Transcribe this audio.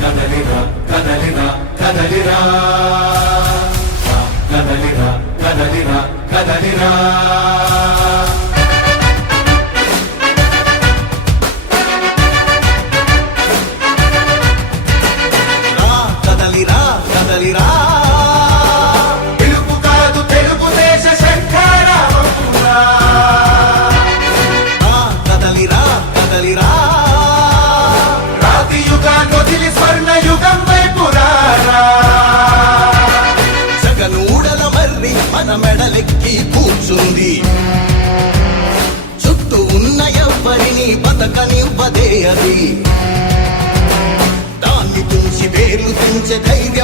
కదలిరా కదలిరా కదలిరా కదలిరా కదలిరా కదలిరా కదలిరా కదలిరా పిలుపు కాదు తెలుగుదేశ శంఖారావమురా కదలిరా కదలిరా రాతి యుగాన్ని వదిలి స్వర్ణ యుగం వైపు రారా జగనూడల మర్రి మన మెడలెక్కి కూర్చుంది చుట్టూ ఉన్న ఎవ్వరిని బతకనివ్వదే అది దాన్ని తుంచి వేర్లు తుంచే ధైర్యం